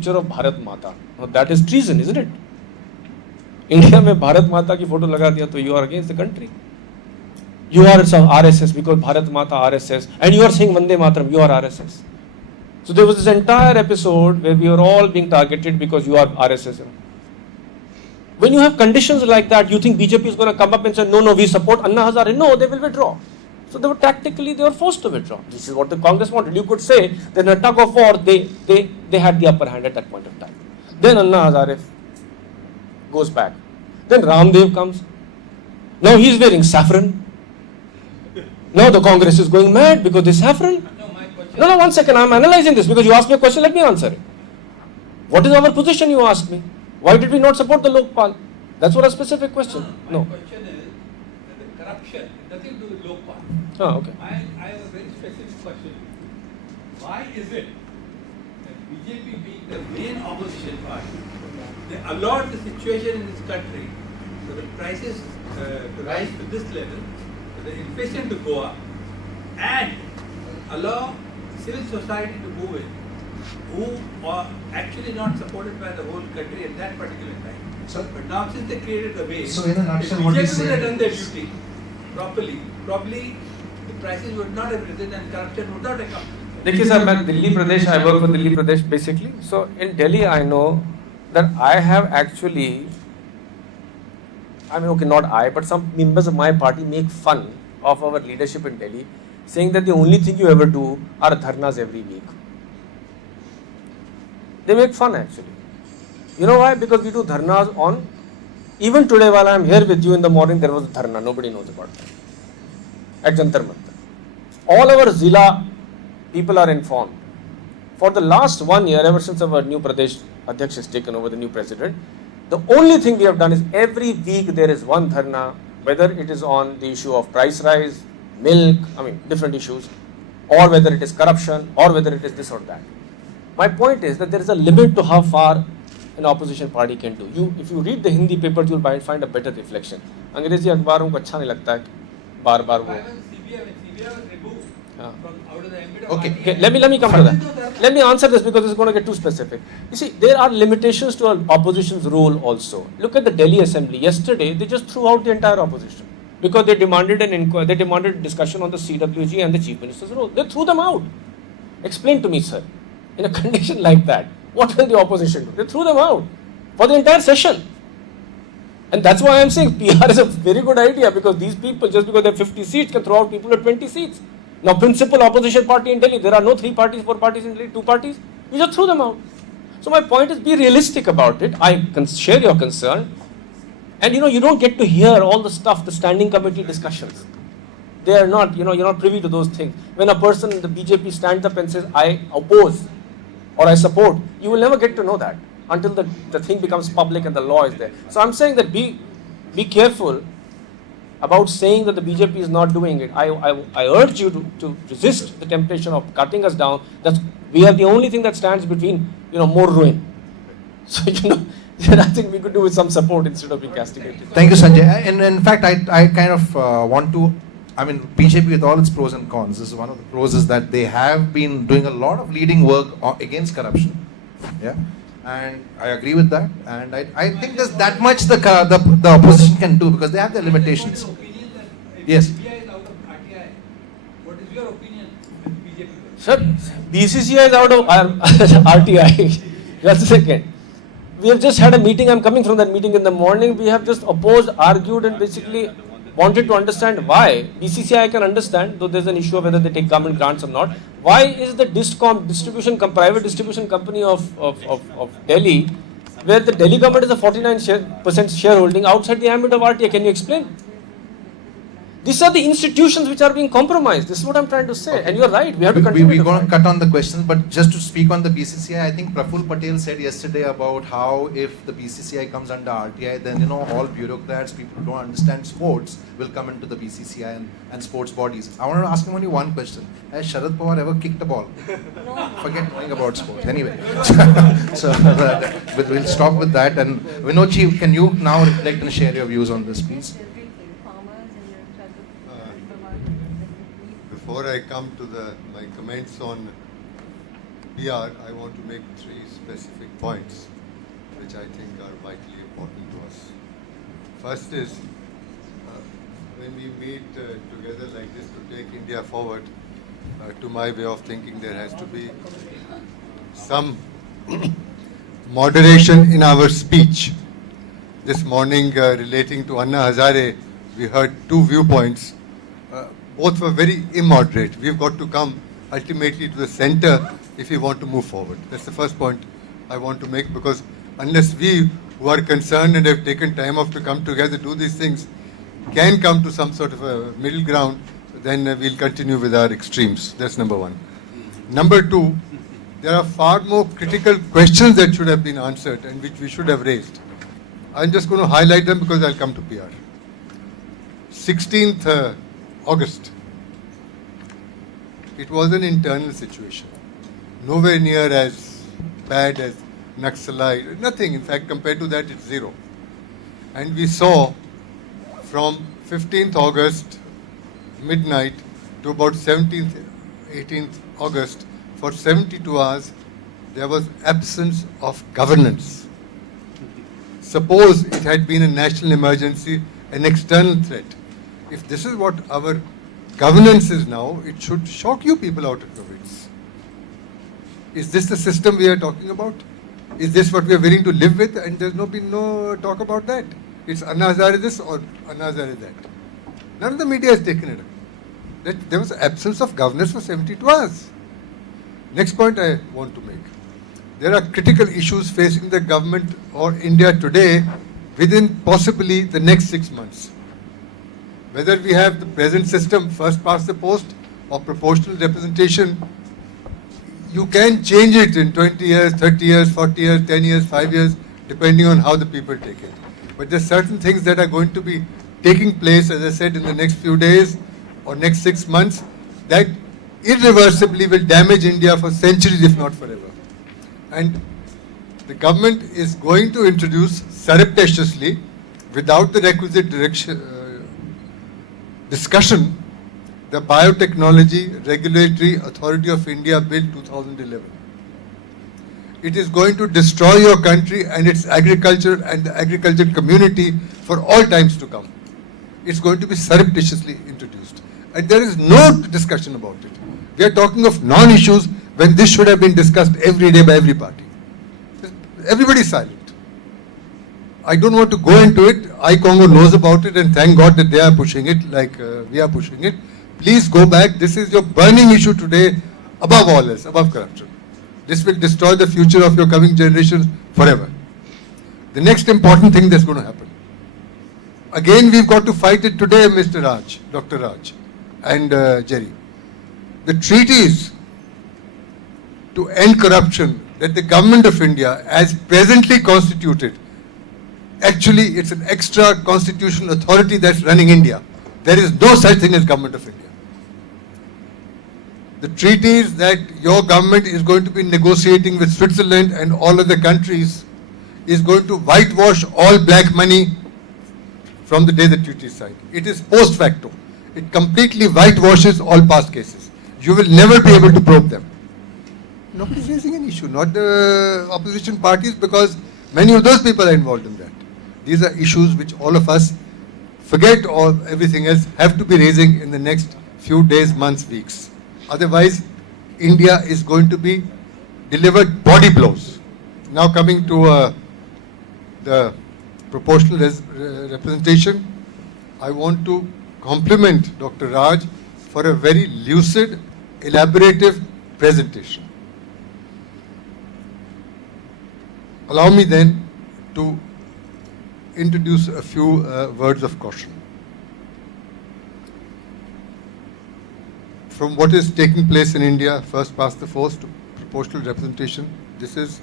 picture of Bharat Mata. Now that is treason, isn't it? India में भारत माता की photo लगा दिया तो you are against the country. You are some RSS because Bharat Mata RSS, and you are saying Vande Mataram, you are RSS. So there was this entire episode where we were all being targeted because you are RSS. When you have conditions like that, you think BJP is going to come up and say, no, we support Anna Hazare. No, they will withdraw. So they were forced to withdraw. This is what the Congress wanted. You could say that in a tug of war, they had the upper hand at that point of time. Then Anna Hazare goes back. Then Ramdev comes. Now he is wearing saffron. Now the Congress is going mad because this saffron. No, 1 second. I am analyzing this because you asked me a question. Let me answer it. What is our position, you asked me? Why did we not support the Lokpal? That's what a specific question. No. My question is that the corruption, nothing to do with Lokpal. Oh, okay. I have a very specific question. Why is it that BJP being the main opposition party, they allowed the situation in this country for the prices to rise to this level, for the inflation to go up, and allow civil society to move in, who are actually not supported by the whole country at that particular time. So, But now since they created the way, So in a nutshell, if what you BJP would have say done their is- duty properly, probably the prices would not have risen and corruption would not have come. देखिए sir, मैं दिल्ली प्रदेश, I work for Delhi Pradesh basically. So in Delhi, I know that I have actually, not I, but some members of my party make fun of our leadership in Delhi, saying that the only thing you ever do are dharnas every week. They make fun actually. You know why? Because we do dharnas on, even today while I am here with you in the morning, there was a dharna, nobody knows about that, at Jantar Mantar. All our Zila people are informed. For the last 1 year, ever since our new Pradesh Adhyaksh has taken over, the new president, the only thing we have done is every week there is one dharna, whether it is on the issue of price rise, milk, different issues, or whether it is corruption, or whether it is this or that. My point is that there is a limit to how far an opposition party can do. If you read the Hindi papers, you will find a better reflection. अंग्रेजी अखबारों को अच्छा नहीं लगता है बार-बार वो. CBI was removed from out of the ambit of Okay. Okay, let me come to that. Let me answer this because it's going to get too specific. You see, there are limitations to our opposition's role also. Look at the Delhi Assembly. Yesterday, they just threw out the entire opposition because they demanded an inquiry. They demanded discussion on the CWG and the Chief Minister's role. They threw them out. Explain to me, sir. In a condition like that, what will the opposition do? They threw them out for the entire session. And that's why I'm saying PR is a very good idea because these people, just because they have 50 seats, can throw out people at 20 seats. Now, principal opposition party in Delhi, there are no 3 parties, 4 parties in Delhi, 2 parties. You just threw them out. So my point is, be realistic about it. I can share your concern. And you don't get to hear all the stuff, the standing committee discussions. They are not, you're not privy to those things. When a person in the BJP stands up and says, I oppose or I support, you will never get to know that until the thing becomes public and the law is there. So I'm saying that be careful about saying that the BJP is not doing it. I urge you to resist the temptation of cutting us down. We are the only thing that stands between more ruin. So I think we could do with some support instead of being castigated. Thank you, Sanjay. In fact, I kind of want to, BJP with all its pros and cons, this is one of the pros is that they have been doing a lot of leading work against corruption. Yeah. And I agree with that. And I think there's that much the opposition can do because they have their limitations. Yes. CBI is out of RTI. What is your opinion with BJP? Sir, BCCI is out of RTI. Just a second. We have just had a meeting. I'm coming from that meeting in the morning. We have just opposed, argued, and basically wanted to understand why. BCCI I can understand, though there's an issue of whether they take government grants or not. Why is the private distribution company of Delhi, where the Delhi government is a 49% shareholding outside the ambit of RTI? Can you explain? These are the institutions which are being compromised. This is what I'm trying to say. Okay. And you're right. We have to continue. We're going to cut on the questions, but just to speak on the BCCI, I think Praful Patel said yesterday about how if the BCCI comes under RTI, then all bureaucrats, people who don't understand sports, will come into the BCCI and sports bodies. I want to ask him only one question: has Sharad Pawar ever kicked a ball? No. Forget knowing about sports. Anyway, so we'll stop with that. And Vinodji, can you now reflect and share your views on this, please? Before I come to my comments on PR, I want to make 3 specific points which I think are vitally important to us. First is, when we meet together like this to take India forward, to my way of thinking, there has to be some moderation in our speech. This morning, relating to Anna Hazare, we heard 2 viewpoints. Both were very immoderate. We've got to come ultimately to the center if we want to move forward. That's the first point I want to make, because unless we who are concerned and have taken time off to come together, do these things, can come to some sort of a middle ground, then we'll continue with our extremes. That's number one. Number two, there are far more critical questions that should have been answered and which we should have raised. I'm just going to highlight them because I'll come to PR. 16th August. It was an internal situation. Nowhere near as bad as Naxalite. Nothing. In fact, compared to that, it's zero. And we saw from 15th August midnight to about 17th, 18th August, for 72 hours, there was absence of governance. Suppose it had been a national emergency, an external threat. If this is what our governance is now, it should shock you people out of your wits. Is this the system we are talking about? Is this what we are willing to live with? And there's been no talk about that. It's Anna Hazare this or Anna Hazare that. None of the media has taken it up. That there was absence of governance for 72 hours. Next point I want to make. There are critical issues facing the government or India today within possibly the next 6 months. Whether we have the present system, first past the post, or proportional representation, you can change it in 20 years, 30 years, 40 years, 10 years, 5 years, depending on how the people take it. But there are certain things that are going to be taking place, as I said, in the next few days or next 6 months, that irreversibly will damage India for centuries, if not forever. And the government is going to introduce surreptitiously, without the requisite discussion, the Biotechnology Regulatory Authority of India Bill 2011. It is going to destroy your country and its agriculture and the agriculture community for all times to come. It's going to be surreptitiously introduced. And there is no discussion about it. We are talking of non-issues when this should have been discussed every day by every party. Everybody is silent. I don't want to go into it. iCongo knows about it, and thank God that they are pushing it like we are pushing it. Please go back. This is your burning issue today, above all else, above corruption. This will destroy the future of your coming generations forever. The next important thing that's going to happen. Again, we've got to fight it today, Mr. Raj, Dr. Raj, and Jerry. The treaties to end corruption that the government of India, as presently constituted, actually it's an extra constitutional authority that's running India. There is no such thing as government of India. The treaties that your government is going to be negotiating with Switzerland and all other countries is going to whitewash all black money from the day the treaty is signed. It is post facto. It completely whitewashes all past cases. You will never be able to probe them. Nobody is raising an issue, not the opposition parties, because many of those people are involved in that. These are issues which all of us, forget all everything else, have to be raising in the next few days, months, weeks. Otherwise, India is going to be delivered body blows. Now coming to the proportional representation, I want to compliment Dr. Raj for a very lucid, elaborative presentation. Allow me then to introduce a few words of caution. From what is taking place in India, first past the post, proportional representation, this is